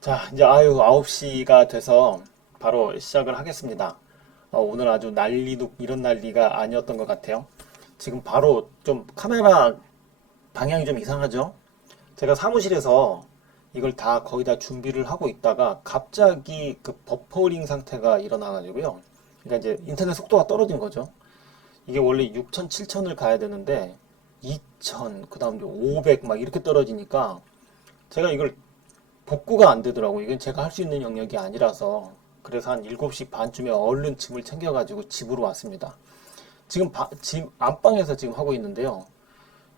자, 이제 9시가 돼서 바로 시작을 하겠습니다. 오늘 아주 난리도 이런 난리가 아니었던 것 같아요. 지금 바로 좀 카메라 방향이 좀 이상하죠? 제가 사무실에서 이걸 다 거의 다 준비를 하고 있다가 갑자기 그 버퍼링 상태가 일어나가지고요. 그러니까 이제 인터넷 속도가 떨어진 거죠. 이게 원래 6천, 7천을 가야 되는데 2천, 그 다음 500 막 이렇게 떨어지니까 제가 이걸 복구가 안 되더라고. 이건 제가 할 수 있는 영역이 아니라서. 그래서 한 7시 반쯤에 얼른 짐을 챙겨가지고 집으로 왔습니다. 지금 집 안방에서 지금 하고 있는데요.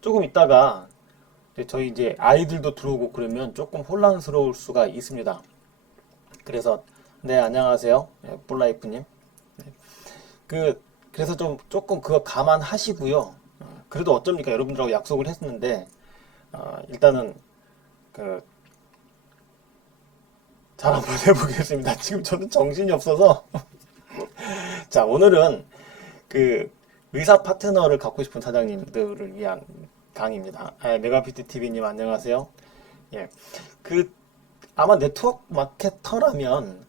조금 있다가 저희 이제 아이들도 들어오고 그러면 조금 혼란스러울 수가 있습니다. 그래서 네, 안녕하세요. 폴라이프님. 그래서 좀 조금 그거 감안하시고요. 그래도 어쩝니까? 여러분들하고 약속을 했는데 일단은 그 잘 한번 해보겠습니다. 지금 저는 정신이 없어서. 자, 오늘은 그 의사 파트너를 갖고 싶은 사장님들을 위한 강의입니다. 메가피트 TV님 안녕하세요. 예. 그 아마 네트워크 마케터라면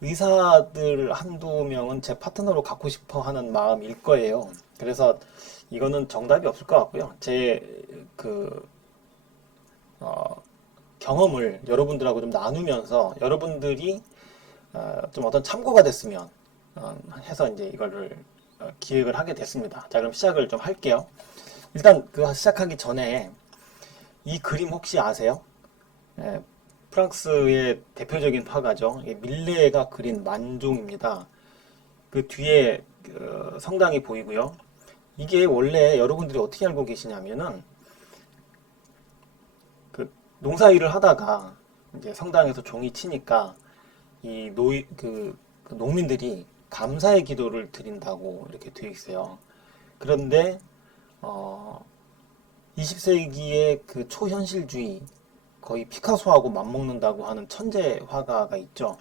의사들 한두 명은 제 파트너로 갖고 싶어 하는 마음일 거예요. 그래서 이거는 정답이 없을 것 같고요. 그, 어, 경험을 여러분들하고 좀 나누면서 여러분들이 좀 어떤 참고가 됐으면 해서 이제 이거를 기획을 하게 됐습니다. 자, 그럼 시작을 좀 할게요. 일단 그 시작하기 전에 이 그림 혹시 아세요? 예, 프랑스의 대표적인 화가죠. 밀레가 그린 만종입니다. 그 뒤에 성당이 보이고요. 이게 원래 여러분들이 어떻게 알고 계시냐면은 그 농사일을 하다가 이제 성당에서 종이 치니까 이 그 농민들이 감사의 기도를 드린다고 이렇게 되어 있어요. 그런데 어, 20세기의 그 초현실주의 거의 피카소하고 맞먹는다고 하는 천재 화가가 있죠.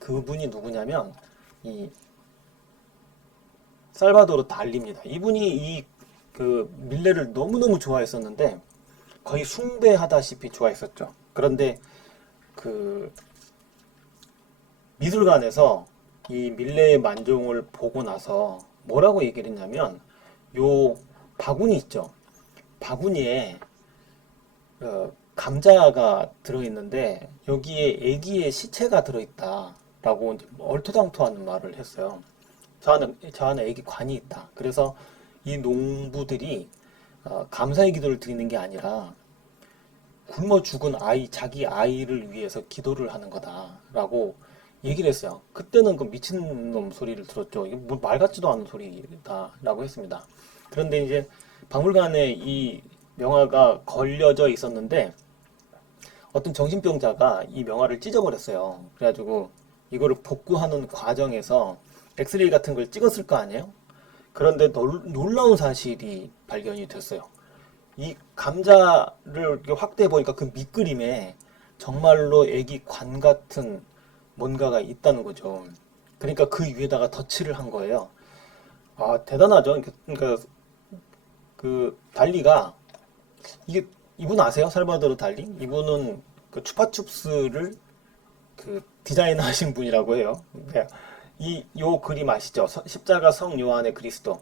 그분이 누구냐면 이 살바도르 달리입니다. 이분이 이 그 밀레를 너무너무 좋아했었는데 거의 숭배하다시피 좋아했었죠. 그런데 그 미술관에서 이 밀레의 만종을 보고 나서 뭐라고 얘기를 했냐면 요 바구니 있죠. 바구니에 감자가 들어있는데 여기에 애기의 시체가 들어있다라고 이제 얼토당토하는 말을 했어요. 저 안에 애기 관이 있다. 그래서 이 농부들이 감사의 기도를 드리는 게 아니라 굶어 죽은 아이, 자기 아이를 위해서 기도를 하는 거다라고 얘기를 했어요. 그때는 그 미친놈 소리를 들었죠. 이게 뭐 말 같지도 않은 소리다라고 했습니다. 그런데 이제 박물관에 이 명화가 걸려져 있었는데 어떤 정신병자가 이 명화를 찢어버렸어요. 그래가지고 이거를 복구하는 과정에서 엑스레이 같은 걸 찍었을 거 아니에요? 그런데 놀라운 사실이 발견이 됐어요. 이 감자를 이렇게 확대해 보니까 그 밑그림에 정말로 애기 관 같은 뭔가가 있다는 거죠. 그러니까 그 위에다가 덧칠을 한 거예요. 아, 대단하죠. 그러니까 그 달리가 이게 이분 아세요? 살바도르 달리? 이분은 그 추파춥스를 그 디자인하신 분이라고 해요. 네. 요 그림 아시죠? 십자가 성 요한의 그리스도.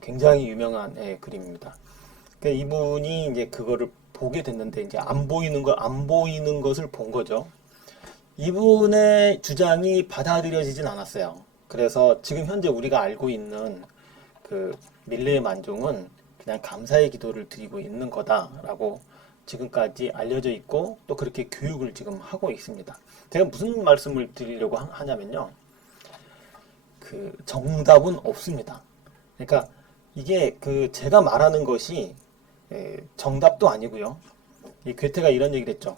굉장히 유명한 그림입니다. 그러니까 이분이 이제 그거를 보게 됐는데 이제 안 보이는 것을 본 거죠. 이분의 주장이 받아들여지진 않았어요. 그래서 지금 현재 우리가 알고 있는 그 밀레의 만종은 그냥 감사의 기도를 드리고 있는 거다라고 지금까지 알려져 있고 또 그렇게 교육을 지금 하고 있습니다. 제가 무슨 말씀을 드리려고 하냐면요. 그 정답은 없습니다. 그러니까 이게 그 제가 말하는 것이 정답도 아니고요. 이 괴테가 이런 얘기를 했죠.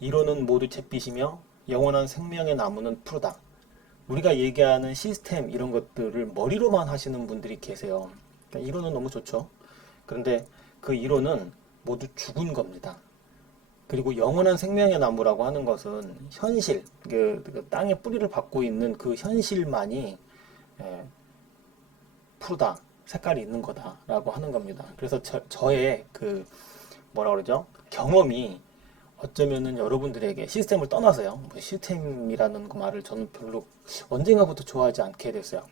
이론은 모두 잿빛이며 영원한 생명의 나무는 푸르다. 우리가 얘기하는 시스템 이런 것들을 머리로만 하시는 분들이 계세요. 그러니까 이론은 너무 좋죠. 그런데 그 이론은 모두 죽은 겁니다. 그리고 영원한 생명의 나무라고 하는 것은 현실, 그 땅에 뿌리를 받고 있는 그 현실만이 예, 푸르다, 색깔이 있는 거다라고 하는 겁니다. 그래서 저의 그 뭐라 그러죠? 경험이 어쩌면은 여러분들에게 시스템을 떠나서요. 뭐 시스템이라는 그 말을 저는 별로 언젠가부터 좋아하지 않게 됐어요.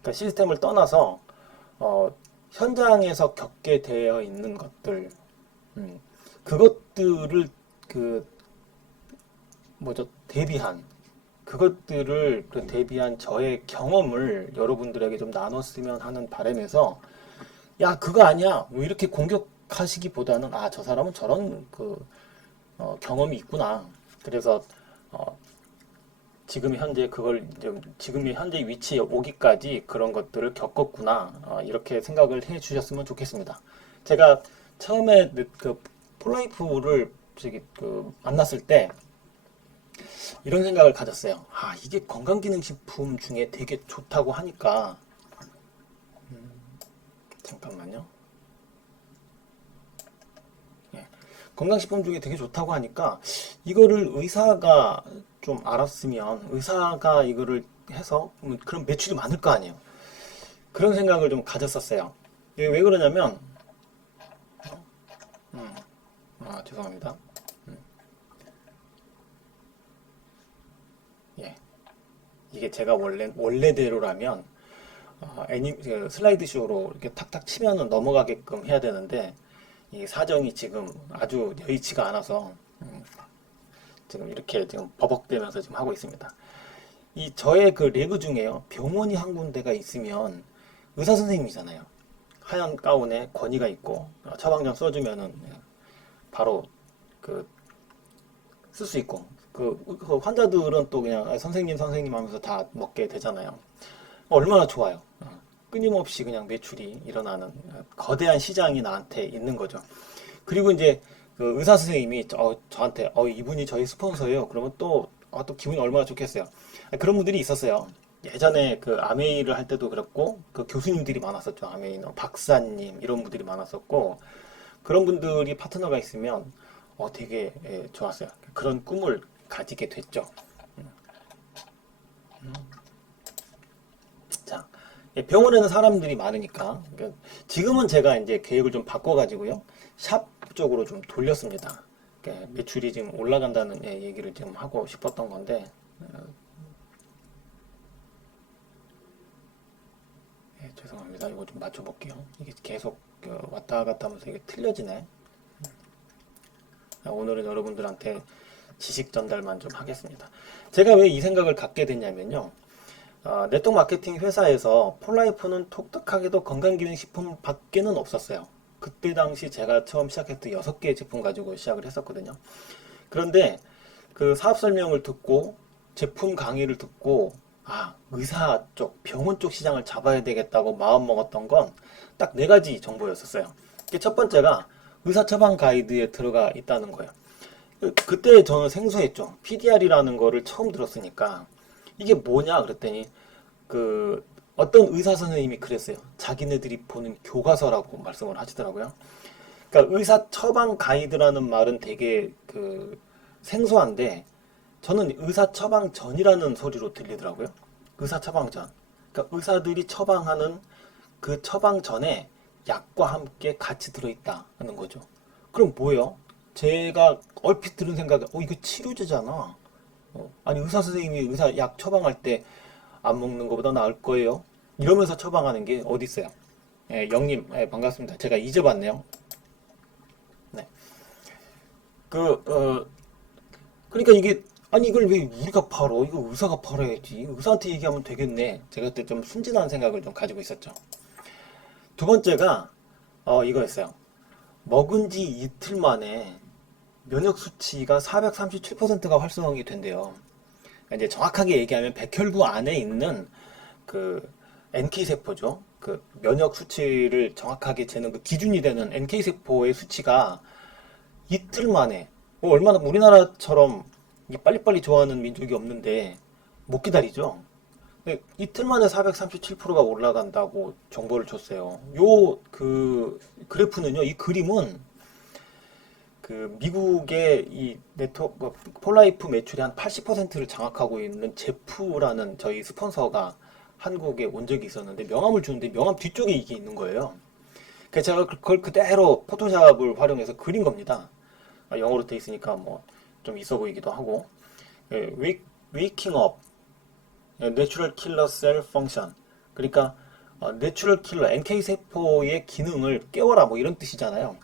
그러니까 시스템을 떠나서 현장에서 겪게 되어 있는 것들, 그것들을 그 뭐죠 대비한 그것들을 그 대비한 저의 경험을 여러분들에게 좀 나눴으면 하는 바람에서 야 그거 아니야 뭐 이렇게 공격하시기보다는 아 저 사람은 저런 경험이 있구나. 그래서 지금 현재 그걸 지금의 현재 위치에 오기까지 그런 것들을 겪었구나. 이렇게 생각을 해 주셨으면 좋겠습니다. 제가 처음에 그 폴라이프를 만났을 때 이런 생각을 가졌어요. 아, 이게 건강기능식품 중에 되게 좋다고 하니까 잠깐만요. 예. 건강식품 중에 되게 좋다고 하니까 이거를 의사가 좀 알았으면 의사가 이거를 해서 그럼 매출이 많을 거 아니에요. 그런 생각을 좀 가졌었어요. 이게 왜 그러냐면 죄송합니다. 예. 이게 제가 원래대로라면 슬라이드 쇼로 이렇게 탁탁 치면은 넘어가게끔 해야 되는데 이 사정이 지금 아주 여의치가 않아서 지금 이렇게 지금 버벅대면서 지금 하고 있습니다. 이 저의 그 레그 중에요. 병원이 한 군데가 있으면 의사 선생님이잖아요. 하얀 가운에 권위가 있고 처방전 써주면은 바로 그 쓸 수 있고 그 환자들은 또 그냥 선생님 하면서 다 먹게 되잖아요. 얼마나 좋아요. 끊임없이 그냥 매출이 일어나는 거대한 시장이 나한테 있는 거죠. 그리고 이제 그 의사 선생님이 저한테 이분이 저희 스폰서예요. 그러면 또 기분이 얼마나 좋겠어요. 그런 분들이 있었어요. 예전에 그 아메이를 할 때도 그랬고 그 교수님들이 많았었죠. 아메이 박사님 이런 분들이 많았었고 그런 분들이 파트너가 있으면 되게 좋았어요. 그런 꿈을 가지게 됐죠. 자, 병원에는 사람들이 많으니까 지금은 제가 이제 계획을 좀 바꿔가지고요. 샵 쪽으로 좀 돌렸습니다. 매출이 지금 올라간다는 얘기를 지금 하고 싶었던 건데 죄송합니다. 이거 좀 맞춰볼게요. 이게 계속 왔다 갔다 하면서 이게 틀려지네. 오늘은 여러분들한테 지식 전달만 좀 하겠습니다. 제가 왜 이 생각을 갖게 됐냐면요. 네트워크 마케팅 회사에서 폴라이프는 독특하게도 건강기능식품 밖에는 없었어요. 그때 당시 제가 처음 시작했을 때 6개의 제품 가지고 시작을 했었거든요. 그런데 그 사업 설명을 듣고 제품 강의를 듣고 의사 쪽, 병원 쪽 시장을 잡아야 되겠다고 마음 먹었던 건 딱 4가지 정보였었어요. 첫 번째가 의사 처방 가이드에 들어가 있다는 거예요. 그때 저는 생소했죠. PDR이라는 거를 처음 들었으니까 이게 뭐냐 그랬더니 그 어떤 의사 선생님이 그랬어요. 자기네들이 보는 교과서라고 말씀을 하시더라고요. 그러니까 의사 처방 가이드라는 말은 되게 그 생소한데 저는 의사 처방 전이라는 소리로 들리더라고요. 의사 처방 전. 그러니까 의사들이 처방하는 그 처방 전에 약과 함께 같이 들어있다는 거죠. 그럼 뭐예요? 제가 얼핏 들은 생각에 이거 치료제잖아. 아니 의사 선생님이 의사 약 처방할 때 안 먹는 것보다 나을 거예요. 이러면서 처방하는 게 어디 있어요? 영님 반갑습니다. 제가 잊어봤네요. 네. 그러니까 이게 아니 이걸 왜 우리가 팔어? 이거 의사가 팔아야지. 의사한테 얘기하면 되겠네. 제가 그때 좀 순진한 생각을 좀 가지고 있었죠. 두 번째가 이거였어요. 먹은 지 이틀 만에 면역 수치가 437%가 활성화가 된대요. 그러니까 이제 정확하게 얘기하면 백혈구 안에 있는 그 NK 세포죠. 그 면역 수치를 정확하게 재는 그 기준이 되는 NK 세포의 수치가 이틀 만에 얼마나 우리나라처럼 빨리빨리 좋아하는 민족이 없는데 못 기다리죠. 이틀 만에 437%가 올라간다고 정보를 줬어요. 그 그래프는요, 이 그림은 그 미국의 이 네트워크 폴라이프 매출의 한 80%를 장악하고 있는 제프라는 저희 스폰서가 한국에 온 적이 있었는데 명함을 주는데 명함 뒤쪽에 이게 있는 거예요. 그래서 제가 그걸 그대로 포토샵을 활용해서 그린 겁니다. 영어로 돼 있으니까 뭐 좀 있어 보이기도 하고. Waking up, Natural Killer Cell Function. 그러니까 내추럴 킬러 NK 세포의 기능을 깨워라 뭐 이런 뜻이잖아요.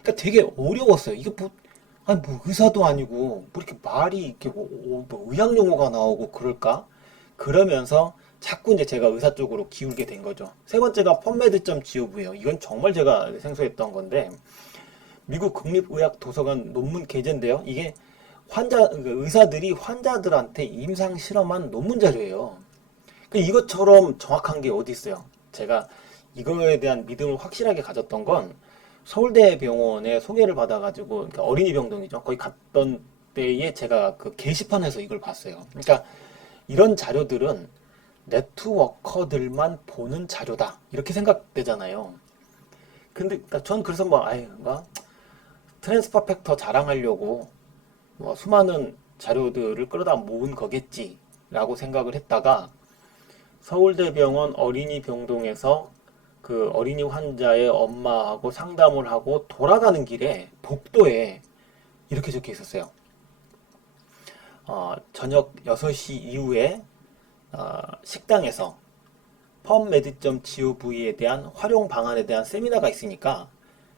그러니까 되게 어려웠어요. 이게 뭐 아니 뭐 의사도 아니고 뭐 이렇게 말이 이렇게 뭐 의학 용어가 나오고 그럴까? 그러면서 자꾸 이제 제가 의사 쪽으로 기울게 된 거죠. 세 번째가 펀메드.gov예요. 이건 정말 제가 생소했던 건데 미국 국립의학도서관 논문 게재인데요. 이게 의사들이 환자들한테 임상 실험한 논문 자료예요. 이것처럼 정확한 게 어디 있어요? 제가 이거에 대한 믿음을 확실하게 가졌던 건 서울대병원에 소개를 받아가지고 그러니까 어린이 병동이죠. 거기 갔던 때에 제가 그 게시판에서 이걸 봤어요. 그러니까 이런 자료들은 네트워커들만 보는 자료다 이렇게 생각되잖아요. 근데 그러니까 전 그래서 뭐 트랜스퍼 팩터 자랑하려고 뭐 수많은 자료들을 끌어다 모은 거겠지라고 생각을 했다가 서울대병원 어린이 병동에서 그 어린이 환자의 엄마하고 상담을 하고 돌아가는 길에 복도에 이렇게 적혀 있었어요. 저녁 6시 이후에 식당에서 펌메드.gov에 대한 활용 방안에 대한 세미나가 있으니까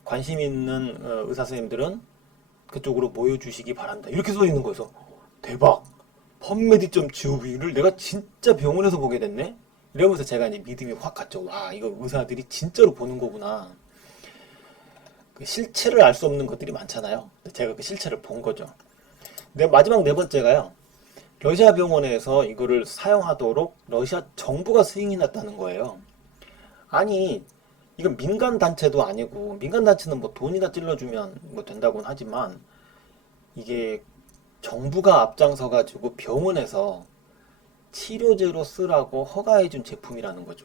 관심 있는 의사 선생님들은 그쪽으로 모여주시기 바란다. 이렇게 써 있는 거여서 대박! 펌메드.gov를 내가 진짜 병원에서 보게 됐네? 이러면서 제가 이제 믿음이 확 갔죠. 와, 이거 의사들이 진짜로 보는 거구나. 그 실체를 알 수 없는 것들이 많잖아요. 제가 그 실체를 본 거죠. 마지막 네 번째가요. 러시아 병원에서 이거를 사용하도록 러시아 정부가 승인이 났다는 거예요. 아니, 이건 민간 단체도 아니고, 민간 단체는 뭐 돈이나 찔러주면 뭐 된다고는 하지만, 이게 정부가 앞장서 가지고 병원에서 치료제로 쓰라고 허가해준 제품이라는 거죠.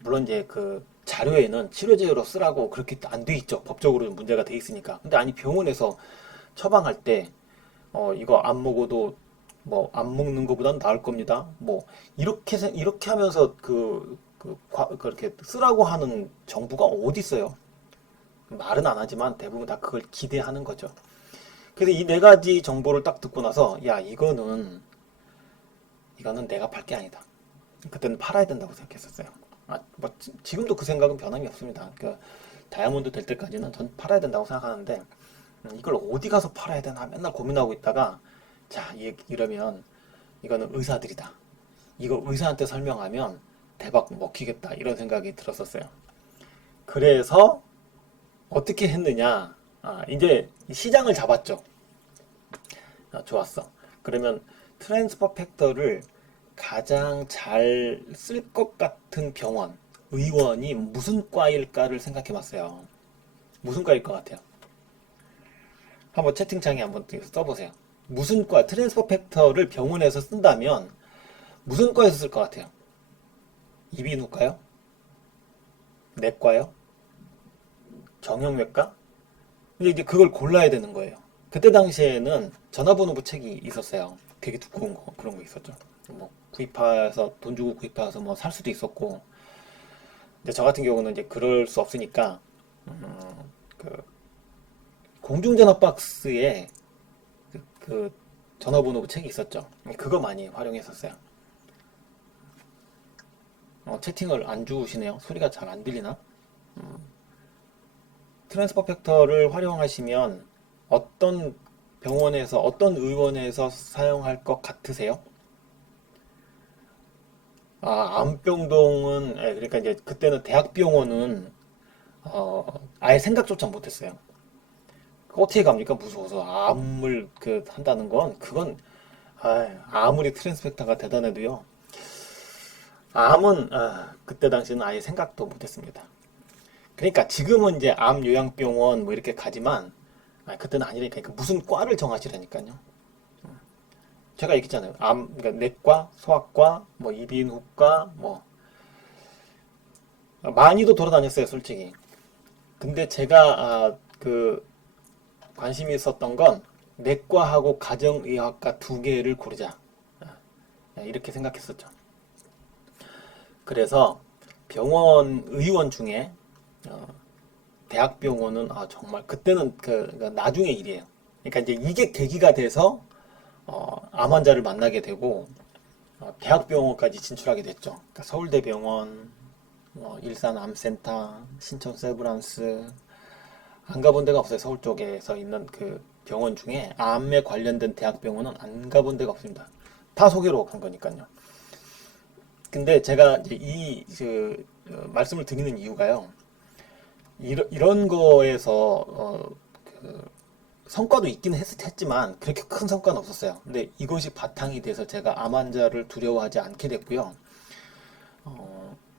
물론 이제 그 자료에는 치료제로 쓰라고 그렇게 안 돼 있죠. 법적으로 문제가 돼 있으니까. 근데 아니 병원에서 처방할 때 이거 안 먹어도 뭐 안 먹는 것보단 나을 겁니다. 뭐 이렇게 하면서 그렇게 쓰라고 하는 정부가 어디 있어요? 말은 안 하지만 대부분 다 그걸 기대하는 거죠. 그래서 이 네 가지 정보를 딱 듣고 나서 야 이거는 내가 팔 게 아니다. 그때는 팔아야 된다고 생각했었어요. 뭐 지금도 그 생각은 변함이 없습니다. 다이아몬드 될 때까지는 전 팔아야 된다고 생각하는데 이걸 어디 가서 팔아야 되나 맨날 고민하고 있다가 자 이러면 이거는 의사들이다. 이거 의사한테 설명하면 대박 먹히겠다 이런 생각이 들었었어요. 그래서 어떻게 했느냐? 이제 시장을 잡았죠. 좋았어. 그러면 트랜스퍼 팩터를 가장 잘 쓸 것 같은 병원, 의원이 무슨 과일까를 생각해 봤어요. 무슨 과일 것 같아요? 한번 채팅창에 한번 써보세요. 무슨 과, 트랜스퍼 팩터를 병원에서 쓴다면 무슨 과에서 쓸 것 같아요? 이비인후과요? 내과요? 정형외과? 근데 이제 그걸 골라야 되는 거예요. 그때 당시에는 전화번호부 책이 있었어요. 되게 두꺼운 거, 그런 거 있었죠. 뭐 구입해서 돈 주고 구입해서 뭐 살 수도 있었고. 근데 저 같은 경우는 이제 그럴 수 없으니까 그 공중전화 박스에 그 전화번호 책이 있었죠. 그거 많이 활용했었어요. 채팅을 안 주시네요. 소리가 잘 안 들리나? 트랜스퍼 팩터를 활용하시면 어떤 병원에서 어떤 의원에서 사용할 것 같으세요? 암병동은 그러니까 이제 그때는 대학병원은 아예 생각조차 못했어요. 어떻게 갑니까? 무서워서 암을 한다는 건 그건 아무리 트랜스펙터가 대단해도요. 암은 그때 당시는 아예 생각도 못했습니다. 그러니까 지금은 이제 암 요양병원 뭐 이렇게 가지만 그때는 아니니까 그러니까 무슨 과를 정하시라니까요. 제가 얘기했잖아요. 그러니까 내과, 소아과, 뭐 이비인후과, 뭐 많이도 돌아다녔어요, 솔직히. 근데 제가 관심이 있었던 건 내과하고 가정의학과 두 개를 고르자. 이렇게 생각했었죠. 그래서 병원 의원 중에 대학병원은 정말 그때는 나중에 일이에요. 그러니까 이제 이게 계기가 돼서 암 환자를 만나게 되고 대학병원까지 진출하게 됐죠. 그러니까 서울대병원, 일산암센터, 신촌 세브란스 안 가본 데가 없어요. 서울 쪽에서 있는 그 병원 중에 암에 관련된 대학병원은 안 가본 데가 없습니다. 다 소개로 간 거니까요. 근데 제가 이제 말씀을 드리는 이유가요. 이런 거에서 성과도 있기는 했지만 그렇게 큰 성과는 없었어요. 근데 이것이 바탕이 돼서 제가 암 환자를 두려워하지 않게 됐고요.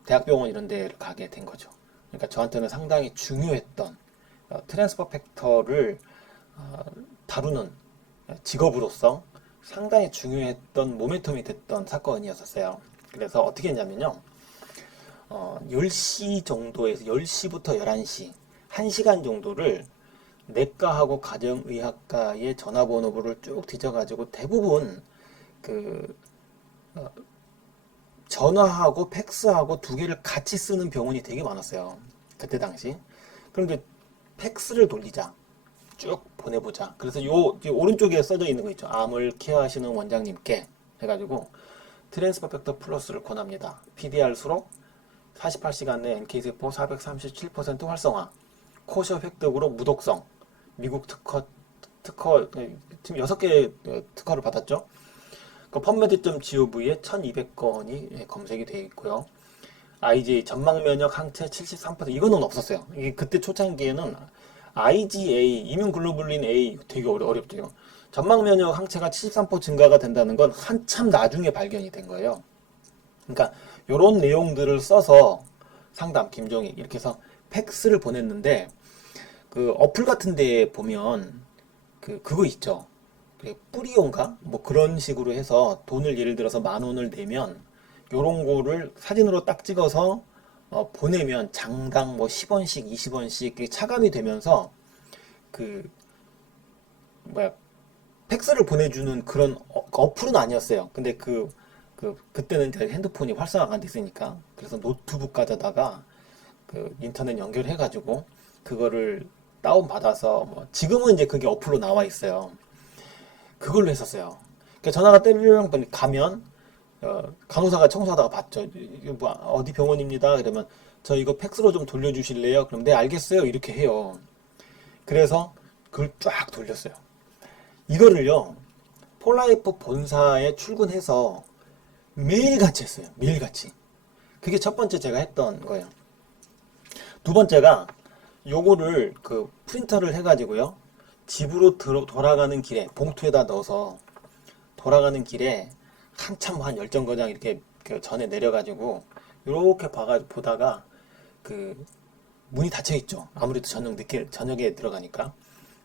대학병원 이런 데를 가게 된 거죠. 그러니까 저한테는 상당히 중요했던 트랜스퍼 팩터를 다루는 직업으로서 상당히 중요했던 모멘텀이 됐던 사건이었어요. 그래서 어떻게 했냐면요. 10시 정도에서 10시부터 11시 1시간 정도를 내과하고 가정의학과의 전화번호부를 쭉 뒤져가지고 대부분 그 전화하고 팩스하고 두 개를 같이 쓰는 병원이 되게 많았어요. 그때 당시. 그런데 팩스를 돌리자. 쭉 보내보자. 그래서 요 오른쪽에 써져 있는 거 있죠. 암을 케어하시는 원장님께 해가지고 트랜스퍼 팩터 플러스를 권합니다. PDR수록 48시간 내 NK세포 437% 활성화, 코셔 획득으로 무독성, 미국 특허 지금 6개 특허를 받았죠. 그 펀메드.gov에 1200건이 검색이 되어 있고요. IgA 전망면역 항체 73% 이거는 없었어요. 이게 그때 초창기에는 IgA 이뮨글로불린 A 되게 어렵죠. 전망면역 항체가 73% 증가가 된다는 건 한참 나중에 발견이 된 거예요. 그러니까 이런 내용들을 써서 상담 김종희 이렇게 해서 팩스를 보냈는데 그 어플 같은 데 보면 그거 있죠. 뿌리온가 뭐 그런 식으로 해서 돈을 예를 들어서 10,000원을 내면 요런 거를 사진으로 딱 찍어서 보내면 장당 뭐 10원씩 20원씩 차감이 되면서 그 뭐야 팩스를 보내주는 그런 어플은 아니었어요. 근데 그때는 이제 핸드폰이 활성화가 안 됐으니까 그래서 노트북 가져다가 그 인터넷 연결해가지고 그거를 다운 받아서 뭐 지금은 이제 그게 어플로 나와 있어요. 그걸로 했었어요. 그러니까 전화가 때리령 가면 간호사가 청소하다가 봤죠. 이거 뭐 어디 병원입니다. 그러면 저 이거 팩스로 좀 돌려주실래요? 그럼 네 알겠어요. 이렇게 해요. 그래서 그걸 쫙 돌렸어요. 이거를요 폴라이프 본사에 출근해서 매일같이 했어요. 매일같이. 그게 첫 번째 제가 했던 거예요. 두 번째가 요거를 그 프린터를 해가지고요 집으로 돌아가는 길에 봉투에다 넣어서 돌아가는 길에 한참 한 10정거장 이렇게 그 전에 내려가지고 이렇게 보다가 그 문이 닫혀 있죠. 아무래도 저녁에 들어가니까.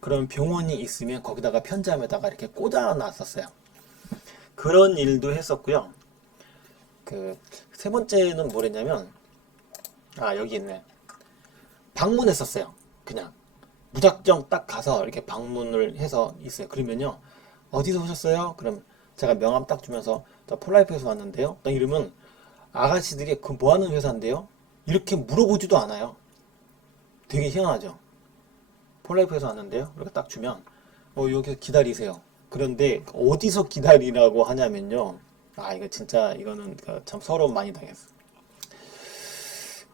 그럼 병원이 있으면 거기다가 편지함에다가 이렇게 꽂아 놨었어요. 그런 일도 했었고요. 그 세 번째는 뭐랬냐면 여기 있네. 방문했었어요. 그냥 무작정 딱 가서 이렇게 방문을 해서 있어요. 그러면요 어디서 오셨어요? 그럼 제가 명함 딱 주면서 저 폴라이프에서 왔는데요. 딱 이러면 아가씨들이 그 뭐 하는 회사인데요? 이렇게 물어보지도 않아요. 되게 희한하죠. 폴라이프에서 왔는데요. 이렇게 딱 주면 여기서 기다리세요. 그런데 어디서 기다리라고 하냐면요. 이거 진짜 이거는 참 서러움 많이 당했어.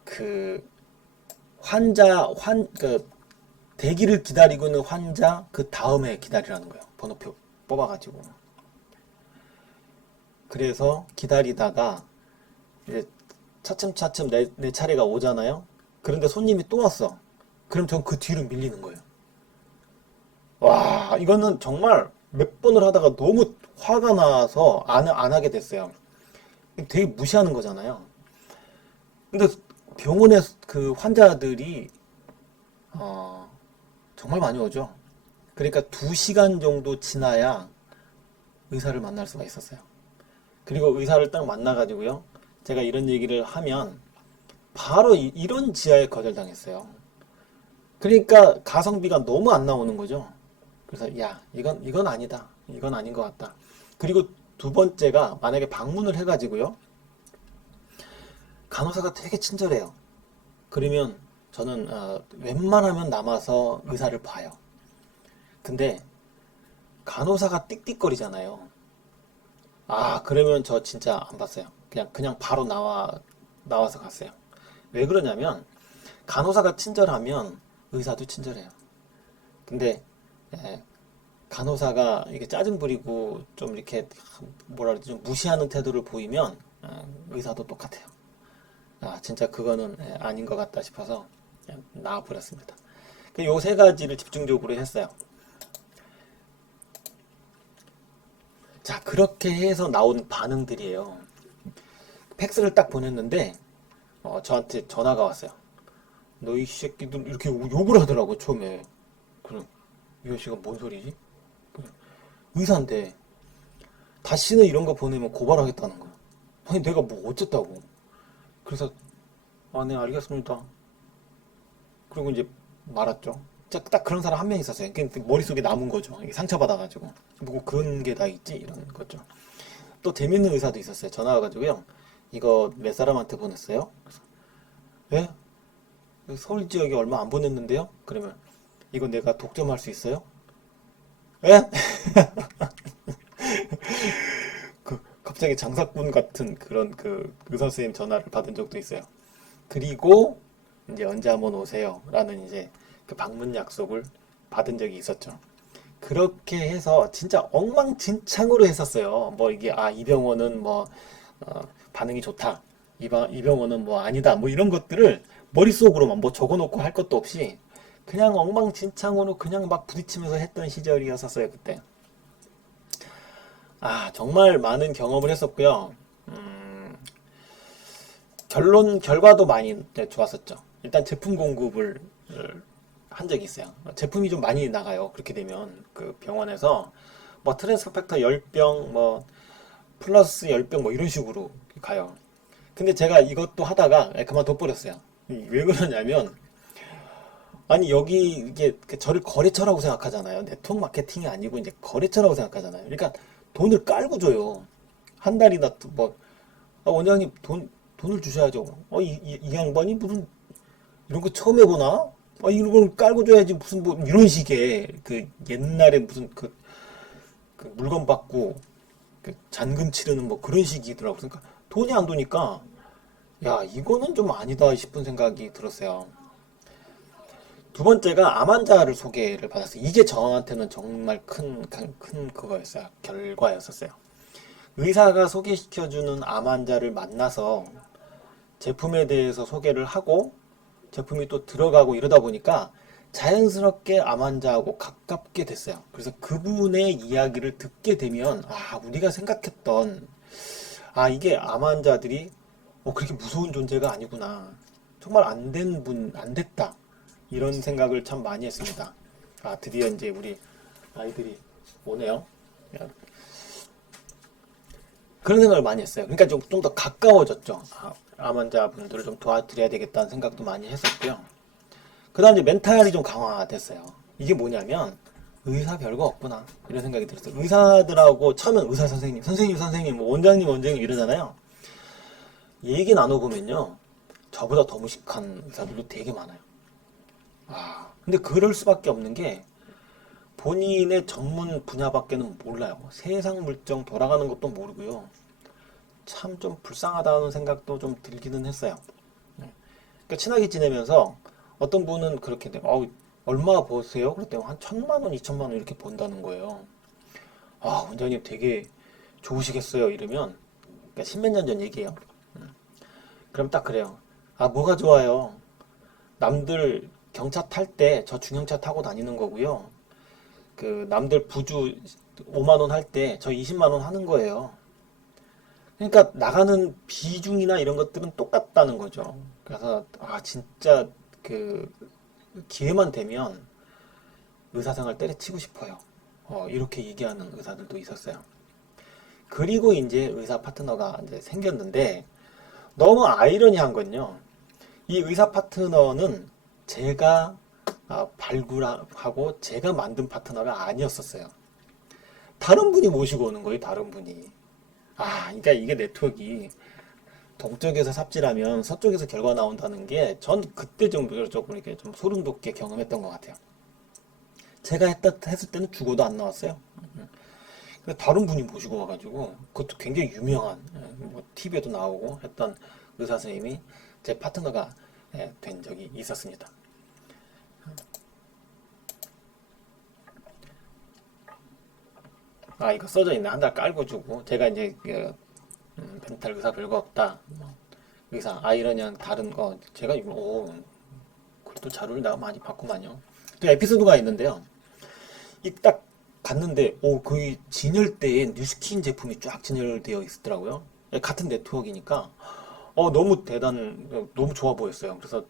그 대기를 기다리고 있는 환자 그 다음에 기다리라는 거예요. 번호표 뽑아가지고. 그래서 기다리다가 이제 차츰차츰 내 차례가 오잖아요. 그런데 손님이 또 왔어. 그럼 전 그 뒤로 밀리는 거예요. 와, 이거는 정말 몇 번을 하다가 너무 화가 나서 안 하게 됐어요. 되게 무시하는 거잖아요. 근데 병원에 그 환자들이 정말 많이 오죠. 그러니까 2시간 정도 지나야 의사를 만날 수가 있었어요. 그리고 의사를 딱 만나가지고요. 제가 이런 얘기를 하면 바로 이런 지하에 거절당했어요. 그러니까 가성비가 너무 안 나오는 거죠. 그래서 야, 이건 아니다. 이건 아닌 것 같다. 그리고 두 번째가 만약에 방문을 해가지고요. 간호사가 되게 친절해요. 그러면 저는 웬만하면 남아서 의사를 봐요. 근데 간호사가 띡띡거리잖아요. 아, 그러면 저 진짜 안 봤어요. 그냥 바로 나와서 갔어요. 왜 그러냐면 간호사가 친절하면 의사도 친절해요. 근데 예, 간호사가 이게 짜증 부리고 좀 이렇게 뭐라 그러지, 좀 무시하는 태도를 보이면 의사도 똑같아요. 아, 진짜 그거는 아닌 것 같다 싶어서 그냥 나와버렸습니다. 요 세 가지를 집중적으로 했어요. 자, 그렇게 해서 나온 반응들이에요. 팩스를 딱 보냈는데 저한테 전화가 왔어요. 너 이 새끼들 이렇게 욕을 하더라고 처음에. 그럼 이 아저씨가 뭔 소리지? 의사인데 다시는 이런 거 보내면 고발하겠다는 거야. 아니 내가 뭐 어쨌다고. 그래서 아, 네 알겠습니다. 그리고 이제 말았죠. 딱 그런 사람 한 명 있었어요. 머릿속에 남은 거죠. 이게 상처받아가지고 뭐 그런 게 다 있지 이런 거죠. 또 재밌는 의사도 있었어요. 전화 와가지고요. 이거 몇 사람한테 보냈어요? 그래서 예? 서울 지역에 얼마 안 보냈는데요? 그러면 이거 내가 독점할 수 있어요? 예? 갑자기 장사꾼 같은 그런 의사 선생님 전화를 받은 적도 있어요. 그리고 이제 언제 한번 오세요 라는 이제 그 방문 약속을 받은 적이 있었죠. 그렇게 해서 진짜 엉망진창으로 했었어요. 뭐 이게 이 병원은 뭐 반응이 좋다. 이 병원은 뭐 아니다. 뭐 이런 것들을 머릿속으로만 뭐 적어놓고 할 것도 없이 그냥 엉망진창으로 그냥 막 부딪히면서 했던 시절이었었어요, 그때. 아, 정말 많은 경험을 했었고요. 결과도 많이 좋았었죠. 일단 제품 공급을 한 적이 있어요. 제품이 좀 많이 나가요. 그렇게 되면 그 병원에서 뭐 트랜스fer 팩터 10병, 뭐 플러스 10병 뭐 이런 식으로 가요. 근데 제가 이것도 하다가 그만둬 버렸어요. 왜 그러냐면 아니 여기 이게 저를 거래처라고 생각하잖아요. 네트워크 마케팅이 아니고 이제 거래처라고 생각하잖아요. 그러니까 돈을 깔고 줘요. 한 달이나 뭐 원장님 돈을 주셔야죠. 이 양반이 무슨 이런 거 처음 해보나? 이런 걸 깔고 줘야지 무슨 뭐 이런 식의 그 옛날에 무슨 그 물건 받고 그 잔금 치르는 뭐 그런 식이더라고. 그러니까 돈이 안 도니까 야 이거는 좀 아니다 싶은 생각이 들었어요. 두 번째가 암 환자를 소개를 받았어요. 이게 저한테는 정말 큰 그거였어요. 결과였었어요. 의사가 소개시켜주는 암 환자를 만나서 제품에 대해서 소개를 하고 제품이 또 들어가고 이러다 보니까 자연스럽게 암 환자하고 가깝게 됐어요. 그래서 그분의 이야기를 듣게 되면 우리가 생각했던 이게 암 환자들이 그렇게 무서운 존재가 아니구나. 정말 안 됐다. 이런 생각을 참 많이 했습니다. 드디어 이제 우리 아이들이 오네요. 그런 생각을 많이 했어요. 그러니까 좀 더 가까워졌죠. 암 환자분들을 좀 도와드려야 되겠다는 생각도 많이 했었고요. 그 다음 이제 멘탈이 좀 강화됐어요. 이게 뭐냐면 의사 별거 없구나 이런 생각이 들었어요. 의사들하고 처음엔 의사 선생님, 뭐 원장님 이러잖아요. 얘기 나눠보면요, 저보다 더 무식한 의사들도 되게 많아요. 근데 그럴 수밖에 없는 게 본인의 전문 분야밖에는 몰라요. 세상 물정 돌아가는 것도 모르고요. 참 좀 불쌍하다는 생각도 좀 들기는 했어요. 그러니까 친하게 지내면서 어떤 분은 그렇게 돼요. 얼마 버세요? 그랬더니 한 1,000만 원, 2천만 원 이렇게 번다는 거예요. 원장님 되게 좋으시겠어요. 이러면 그러니까 십몇 년 전 얘기예요. 그럼 딱 그래요. 뭐가 좋아요? 남들 경차 탈 때 저 중형차 타고 다니는 거고요. 그 남들 부주 5만 원 할 때 저 20만 원 하는 거예요. 그러니까 나가는 비중이나 이런 것들은 똑같다는 거죠. 그래서 진짜 그 기회만 되면 의사생활 때려치고 싶어요. 이렇게 얘기하는 의사들도 있었어요. 그리고 이제 의사 파트너가 이제 생겼는데 너무 아이러니한 건요. 이 의사 파트너는 제가 발굴하고 제가 만든 파트너가 아니었었어요. 다른 분이 모시고 오는 거예요, 다른 분이. 그러니까 이게 네트워크가 동쪽에서 삽질하면 서쪽에서 결과 나온다는 게 전 그때 정도 조금 이렇게 좀 소름 돋게 경험했던 것 같아요. 제가 했을 때는 죽어도 안 나왔어요. 근데 다른 분이 모시고 와가지고 그것도 굉장히 유명한 뭐 TV에도 나오고 했던 의사 선생님이 제 파트너가 된 적이 있었습니다. 아 이거 써져 있네. 한 달 깔고 주고 제가 이제 멘탈 의사 별거 없다. 뭐, 의사 아이러니랑 다른 거 제가 이거 그래도 자료를 내가 많이 봤구만요. 또 에피소드가 있는데요. 이 딱 갔는데 거기 진열대에 뉴스킨 제품이 쫙 진열되어 있더라고요. 같은 네트워크이니까 너무 너무 좋아 보였어요. 그래서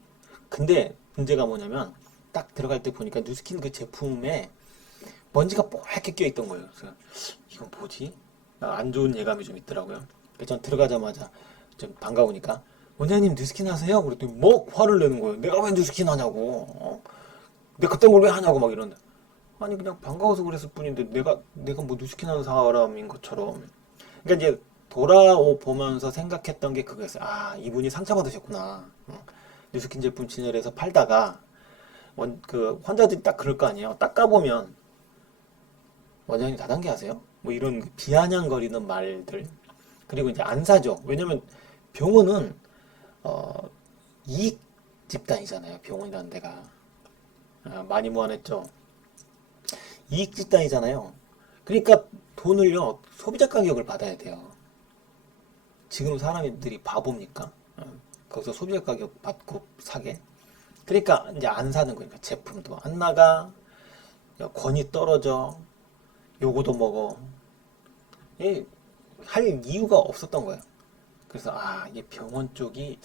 근데 문제가 뭐냐면 딱 들어갈 때 보니까 뉴스킨 그 제품에 먼지가 뽀얗게 껴 있던 거예요. 그래서 이건 뭐지? 안 좋은 예감이 좀 있더라고요. 그래서 전 들어가자마자 좀 반가우니까 원장님 뉴스킨 하세요? 그랬더니 뭐 화를 내는 거예요. 내가 왜 뉴스킨 하냐고. 내가 그딴 걸 왜 하냐고 막 이러는데 아니 그냥 반가워서 그랬을 뿐인데 내가 뭐 뉴스킨 하는 사람인 것처럼. 그러니까 이제 돌아보면서 생각했던 게 그거였어요. 아 이분이 상처받으셨구나. 뉴스킨 제품 진열해서 팔다가 그 환자들이 딱 그럴 거 아니에요. 딱 까보면 원장님 다단계 하세요? 뭐 이런 비아냥거리는 말들. 그리고 이제 안 사죠. 왜냐면 병원은 이익 집단이잖아요. 병원이라는 데가. 많이 모아냈죠. 이익 집단이잖아요. 그러니까 돈을요, 소비자 가격을 받아야 돼요. 지금 사람들이 바보입니까? 거기서 소비자 가격 받고 사게? 그러니까 이제 안 사는 거니까 제품도 안 나가, 권위 떨어져, 요거도 먹어. 할 이유가 없었던 거예요. 그래서 이게 병원 쪽이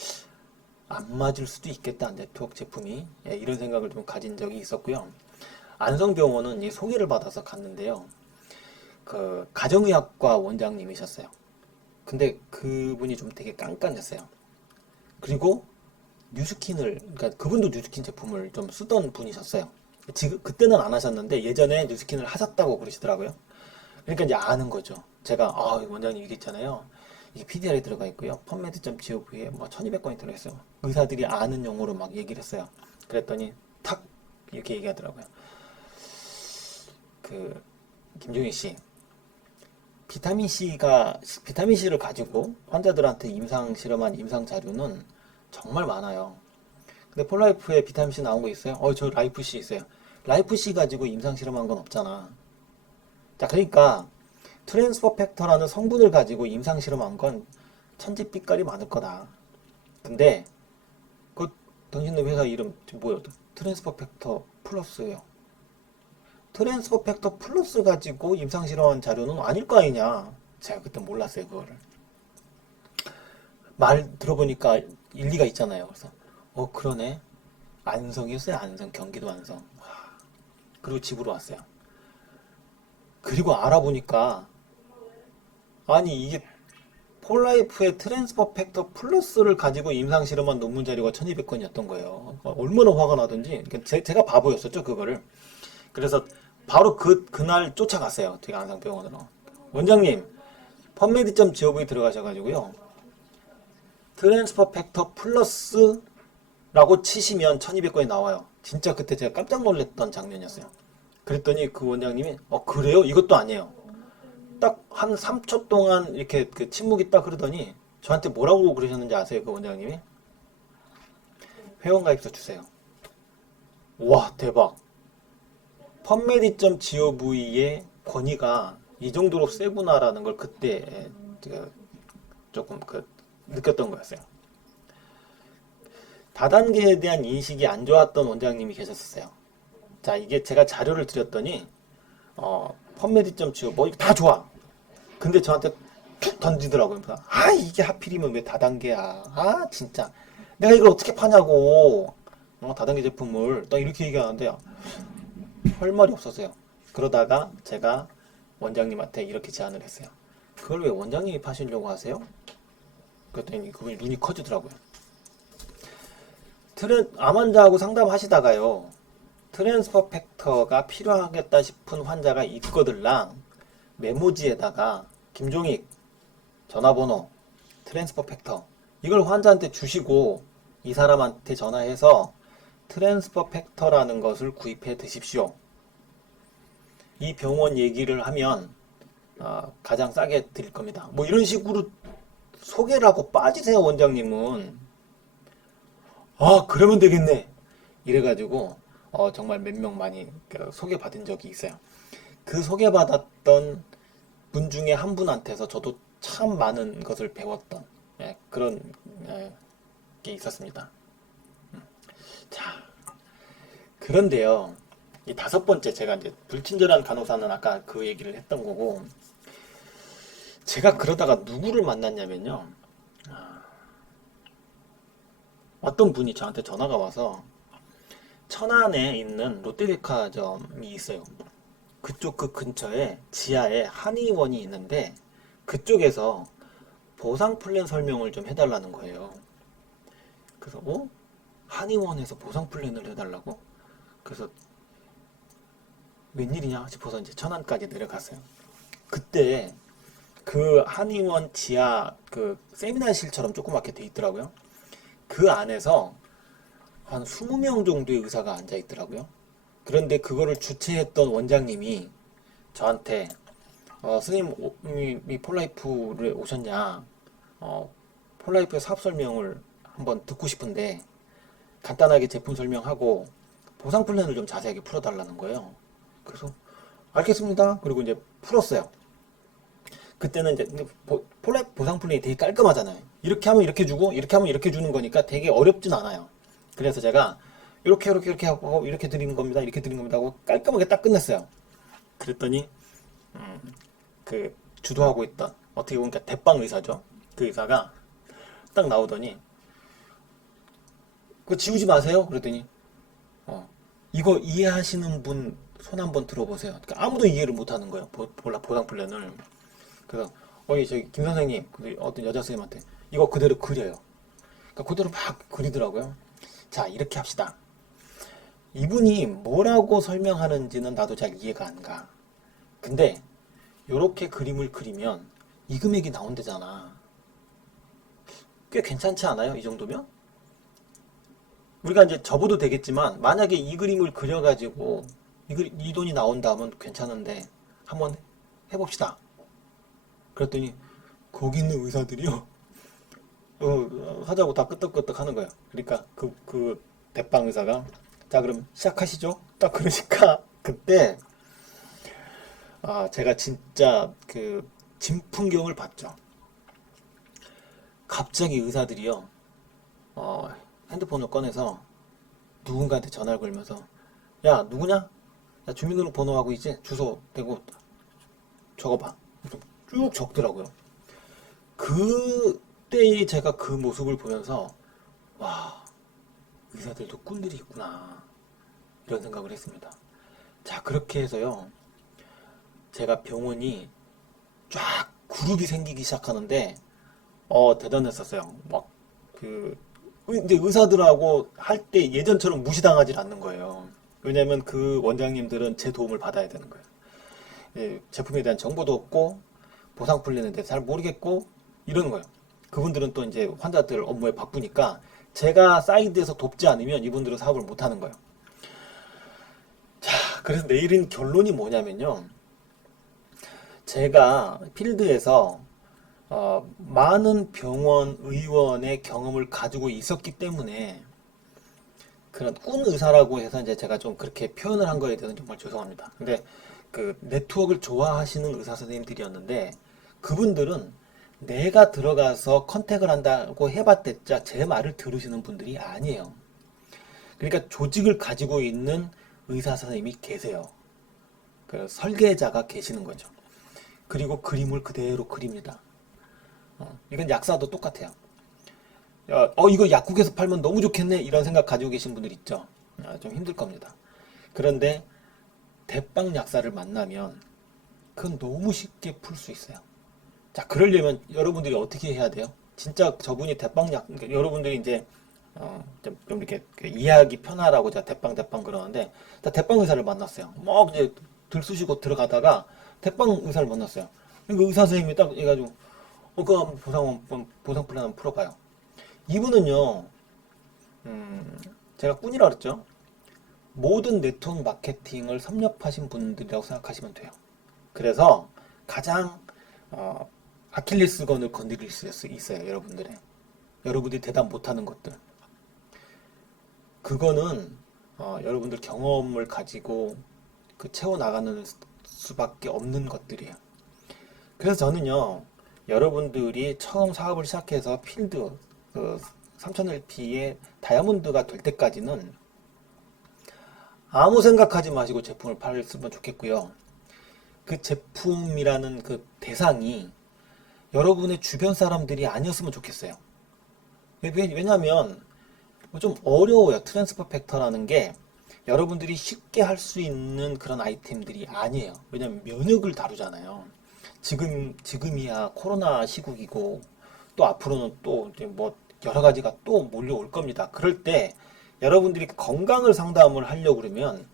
안 맞을 수도 있겠다, 네트워크 제품이. 이런 생각을 좀 가진 적이 있었고요. 안성병원은 이 소개를 받아서 갔는데요. 그 가정의학과 원장님이셨어요. 근데 그분이 좀 되게 깐깐했어요. 그리고 그러니까 그분도 뉴스킨 제품을 좀 쓰던 분이셨어요. 지금 그때는 안 하셨는데 예전에 뉴스킨을 하셨다고 그러시더라고요. 그러니까 이제 아는 거죠. 제가 원장님 이게 있잖아요. 이게 PDR에 들어가 있고요. 펌메드.gov에 뭐 1200건이 들어있어요. 의사들이 아는 용어로 막 얘기를 했어요. 그랬더니 탁 이렇게 얘기하더라고요. 그 김종희 씨, 비타민 C를 가지고 환자들한테 임상 실험한 임상 자료는 정말 많아요. 근데 폴라이프에 비타민 C 나온 거 있어요? 저 라이프 C 있어요. 라이프 C 가지고 임상 실험한 건 없잖아. 자, 그러니까 트랜스퍼 팩터라는 성분을 가지고 임상 실험한 건 천지빛깔이 많을 거다. 근데 그 당신네 회사 이름 뭐예요? 트랜스퍼 팩터 플러스예요. 트랜스퍼 팩터 플러스 가지고 임상 실험한 자료는 아닐 거 아니냐. 제가 그때 몰랐어요, 그거를. 말 들어보니까 일리가 있잖아요. 그래서 그러네. 안성이었어요, 안성. 경기도 안성. 그리고 집으로 왔어요. 그리고 알아보니까 아니 이게 폴라이프의 트랜스퍼 팩터 플러스를 가지고 임상 실험한 논문 자료가 1200건이었던 거예요. 얼마나 화가 나던지. 제가 바보였었죠, 그거를. 그래서 바로 그날 쫓아갔어요. 제가 안상병원으로. 원장님, 펌메디.gov 들어가셔가지고요. 트랜스퍼 팩터 플러스라고 치시면 1200건이 나와요. 진짜 그때 제가 깜짝 놀랐던 장면이었어요. 그랬더니 그 원장님이 그래요? 이것도 아니에요. 딱 한 3초 동안 이렇게 그 침묵이 딱 흐르더니 저한테 뭐라고 그러셨는지 아세요? 그 원장님이? 회원가입서 주세요. 와, 대박. 펌메디.gov의 권위가 이 정도로 세구나라는 걸 그때 조금 느꼈던 거였어요. 다단계에 대한 인식이 안 좋았던 원장님이 계셨었어요. 자, 이게 제가 자료를 드렸더니 펌메디.gov 뭐 이거 다 좋아. 근데 저한테 툭 던지더라고요. 그래서 이게 하필이면 왜 다단계야. 진짜 내가 이걸 어떻게 파냐고. 다단계 제품을 딱 이렇게 얘기하는데 할 말이 없었어요. 그러다가 제가 원장님한테 이렇게 제안을 했어요. 그걸 왜 원장님이 파시려고 하세요? 그랬더니 그분이 눈이 커지더라고요. 암 환자하고 상담하시다가요. 트랜스퍼 팩터가 필요하겠다 싶은 환자가 있거들랑 메모지에다가 김종익 전화번호 트랜스퍼 팩터 이걸 환자한테 주시고 이 사람한테 전화해서 트랜스퍼 팩터라는 것을 구입해 드십시오. 이 병원 얘기를 하면 가장 싸게 드릴 겁니다. 뭐 이런 식으로 소개를 하고 빠지세요, 원장님은. 그러면 되겠네. 이래가지고 정말 몇 명 많이 소개받은 적이 있어요. 그 소개받았던 분 중에 한 분한테서 저도 참 많은 것을 배웠던 그런 게 있었습니다. 자, 그런데요. 이 다섯 번째 제가 이제 불친절한 간호사는 아까 그 얘기를 했던 거고, 제가 그러다가 누구를 만났냐면요. 어떤 분이 저한테 전화가 와서 천안에 있는 롯데백화점이 있어요. 그쪽 그 근처에 지하에 한의원이 있는데 그쪽에서 보상 플랜 설명을 좀 해달라는 거예요. 그래서 한의원에서 보상 플랜을 해달라고? 그래서 웬일이냐 싶어서 이제 천안까지 내려갔어요. 그때 그 한의원 지하 그 세미나실처럼 조그맣게 돼 있더라고요. 그 안에서 한 20명 정도의 의사가 앉아 있더라고요. 그런데 그거를 주최했던 원장님이 저한테 스님이 폴라이프를 오셨냐, 폴라이프의 사업 설명을 한번 듣고 싶은데 간단하게 제품 설명하고 보상 플랜을 좀 자세하게 풀어달라는 거예요. 그래서 알겠습니다. 그리고 이제 풀었어요. 그때는 이제 폴라이프 보상 플랜이 되게 깔끔하잖아요. 이렇게 하면 이렇게 주고 이렇게 하면 이렇게 주는 거니까 되게 어렵진 않아요. 그래서 제가 이렇게 하고 이렇게 드리는 겁니다. 이렇게 드리는 겁니다 하고 깔끔하게 딱 끝냈어요. 그랬더니 그 주도하고 있던 어떻게 보니까 대빵 의사죠. 그 의사가 딱 나오더니 그거 지우지 마세요. 그랬더니 이거 이해하시는 분 손 한번 들어보세요. 그러니까 아무도 이해를 못하는 거예요. 보상 플랜을. 그래서 저기 김 선생님 어떤 여자 선생님한테 이거 그대로 그려요. 그러니까 그대로 막 그리더라고요. 자, 이렇게 합시다. 이분이 뭐라고 설명하는지는 나도 잘 이해가 안 가. 근데 이렇게 그림을 그리면 이 금액이 나온대잖아. 꽤 괜찮지 않아요? 이 정도면? 우리가 이제 접어도 되겠지만 만약에 이 그림을 그려가지고 이 돈이 나온다면 괜찮은데 한번 해봅시다. 그랬더니 거기 있는 의사들이요. 하자고 다 끄떡끄떡 하는 거예요. 그러니까 그 대빵 의사가 자 그럼 시작하시죠. 딱 그러니까 그때 제가 진짜 그 진풍경을 봤죠. 갑자기 의사들이요. 핸드폰을 꺼내서 누군가한테 전화를 걸면서 야 누구냐? 야 주민등록번호하고 이제 주소 대고 적어봐. 쭉 적더라고요. 그때 제가 그 모습을 보면서 와 의사들도 꾼들이 있구나 이런 생각을 했습니다. 자 그렇게 해서요 제가 병원이 쫙 그룹이 생기기 시작하는데 대단했었어요. 근데 의사들하고 할 때 예전처럼 무시당하지 않는 거예요. 왜냐면 그 원장님들은 제 도움을 받아야 되는 거예요. 제품에 대한 정보도 없고 보상 플랜에 대해서 잘 모르겠고 이러는 거예요. 그분들은 또 이제 환자들 업무에 바쁘니까 제가 사이드에서 돕지 않으면 이분들은 사업을 못 하는 거예요. 자, 그래서 내일은 결론이 뭐냐면요. 제가 필드에서 많은 병원, 의원의 경험을 가지고 있었기 때문에 그런 꾼 의사라고 해서 이제 제가 좀 그렇게 표현을 한 거에 대해서는 정말 죄송합니다. 근데 그 네트워크를 좋아하시는 의사 선생님들이었는데 그분들은 내가 들어가서 컨택을 한다고 해봤댔자 제 말을 들으시는 분들이 아니에요. 그러니까 조직을 가지고 있는 의사 선생님이 계세요. 그 설계자가 계시는 거죠. 그리고 그림을 그대로 그립니다. 이건 약사도 똑같아요. 이거 약국에서 팔면 너무 좋겠네 이런 생각 가지고 계신 분들 있죠. 좀 힘들 겁니다. 그런데 대빵 약사를 만나면 그건 너무 쉽게 풀 수 있어요. 자, 그러려면 여러분들이 어떻게 해야 돼요? 진짜 저분이 그러니까 여러분들이 이제 좀 이렇게 그 이해하기 편하라고 제가 대빵 그러는데 대빵 의사를 만났어요. 막 이제 들쑤시고 들어가다가 대빵 의사를 만났어요. 그 의사 선생님이 딱 해가지고 그 보상 플랜 한번 풀어봐요. 이분은요, 제가 꾼이라 그랬죠? 모든 네트워크 마케팅을 섭렵하신 분들이라고 생각하시면 돼요. 그래서 가장 아킬레스건을 건드릴 수 있어요, 여러분들의. 여러분들이 대답 못하는 것들. 그거는 여러분들 경험을 가지고 채워나가는 수밖에 없는 것들이에요. 그래서 저는요, 여러분들이 처음 사업을 시작해서 필드 3000LP의 다이아몬드가 될 때까지는 아무 생각하지 마시고 제품을 팔았으면 좋겠고요. 그 제품이라는 그 대상이 여러분의 주변 사람들이 아니었으면 좋겠어요. 왜냐하면 좀 어려워요. 트랜스퍼 팩터라는 게 여러분들이 쉽게 할 수 있는 그런 아이템들이 아니에요. 왜냐하면 면역을 다루잖아요. 지금이야 코로나 시국이고 또 앞으로는 또 이제 뭐 여러 가지가 또 몰려올 겁니다. 그럴 때 여러분들이 건강을 상담을 하려고 그러면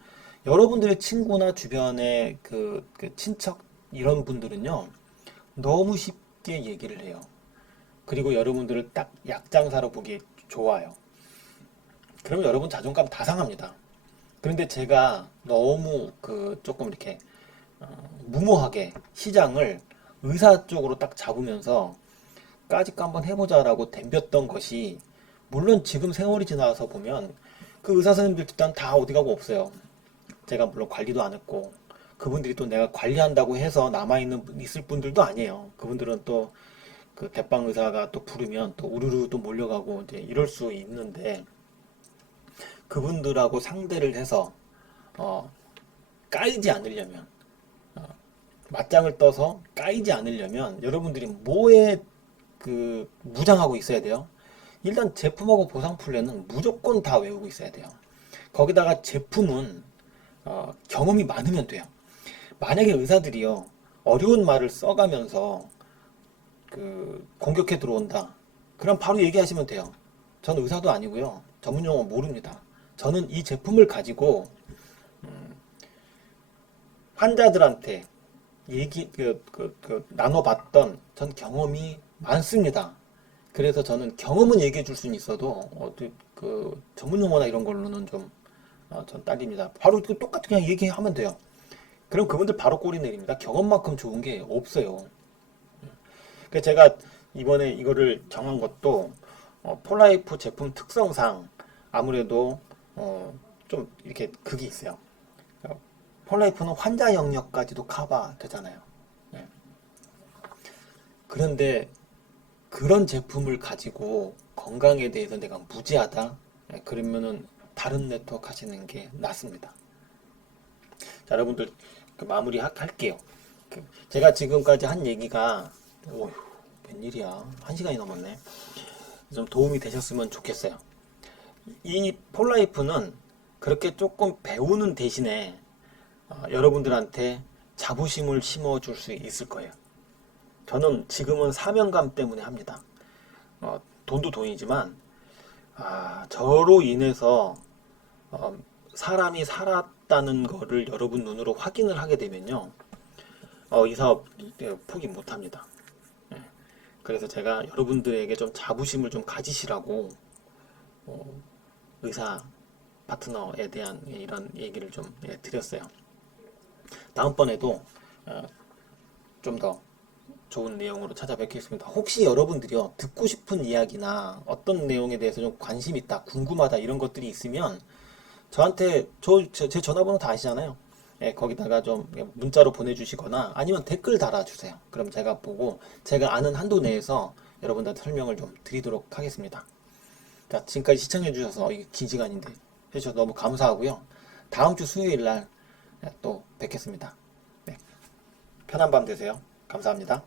여러분들의 친구나 주변의 그 친척 이런 분들은요 너무 쉽게 얘기를 해요. 그리고 여러분들을 딱 약장사로 보기 좋아요. 그러면 여러분 자존감 다 상합니다. 그런데 제가 너무 조금 이렇게 무모하게 시장을 의사 쪽으로 딱 잡으면서 까짓 거 한번 해보자라고 덤볐던 것이 물론 지금 세월이 지나서 보면 그 의사 선생님들 일단 다 어디 가고 없어요. 제가 물론 관리도 안 했고 그분들이 또 내가 관리한다고 해서 있을 분들도 아니에요. 그분들은 또 그 대빵 의사가 또 부르면 또 우르르 또 몰려가고 이제 이럴 수 있는데 그분들하고 상대를 해서 까이지 않으려면 맞짱을 떠서 까이지 않으려면 여러분들이 뭐에 무장하고 있어야 돼요. 일단 제품하고 보상 플랜은 무조건 다 외우고 있어야 돼요. 거기다가 제품은 경험이 많으면 돼요. 만약에 의사들이요 어려운 말을 써가면서 공격해 들어온다. 그럼 바로 얘기하시면 돼요. 저는 의사도 아니고요. 전문 용어 모릅니다. 저는 이 제품을 가지고 환자들한테 나눠봤던 전 경험이 많습니다. 그래서 저는 경험은 얘기해 줄 수는 있어도 전문 용어나 이런 걸로는 전 딸립니다. 바로 똑같이 그냥 얘기하면 돼요. 그럼 그분들 바로 꼬리 내립니다. 경험만큼 좋은 게 없어요. 그래서 제가 이번에 이거를 정한 것도 폴라이프 제품 특성상 아무래도 좀 이렇게 극이 있어요. 폴라이프는 환자 영역까지도 커버 되잖아요. 네. 그런데 그런 제품을 가지고 건강에 대해서 내가 무지하다? 네, 그러면은 다른 네트워크 하시는 게 낫습니다. 자, 여러분들 마무리 할게요. 제가 지금까지 한 얘기가 오휴, 웬일이야. 1시간이 넘었네. 좀 도움이 되셨으면 좋겠어요. 이 폴라이프는 그렇게 조금 배우는 대신에 여러분들한테 자부심을 심어줄 수 있을 거예요. 저는 지금은 사명감 때문에 합니다. 돈도 돈이지만 저로 인해서 사람이 살았다는 거를 여러분 눈으로 확인을 하게 되면요. 이 사업 포기 못합니다. 그래서 제가 여러분들에게 좀 자부심을 좀 가지시라고 의사 파트너에 대한 이런 얘기를 좀 드렸어요. 다음번에도 좀 더 좋은 내용으로 찾아뵙겠습니다. 혹시 여러분들이요 듣고 싶은 이야기나 어떤 내용에 대해서 좀 관심 있다, 궁금하다 이런 것들이 있으면 저한테 제 전화번호 다 아시잖아요. 거기다가 좀 문자로 보내주시거나 아니면 댓글 달아주세요. 그럼 제가 보고 제가 아는 한도 내에서 여러분들한테 설명을 좀 드리도록 하겠습니다. 자, 지금까지 시청해주셔서 긴 시간인데 해주셔서 너무 감사하고요. 다음 주 수요일 날 또 뵙겠습니다. 네, 편한 밤 되세요. 감사합니다.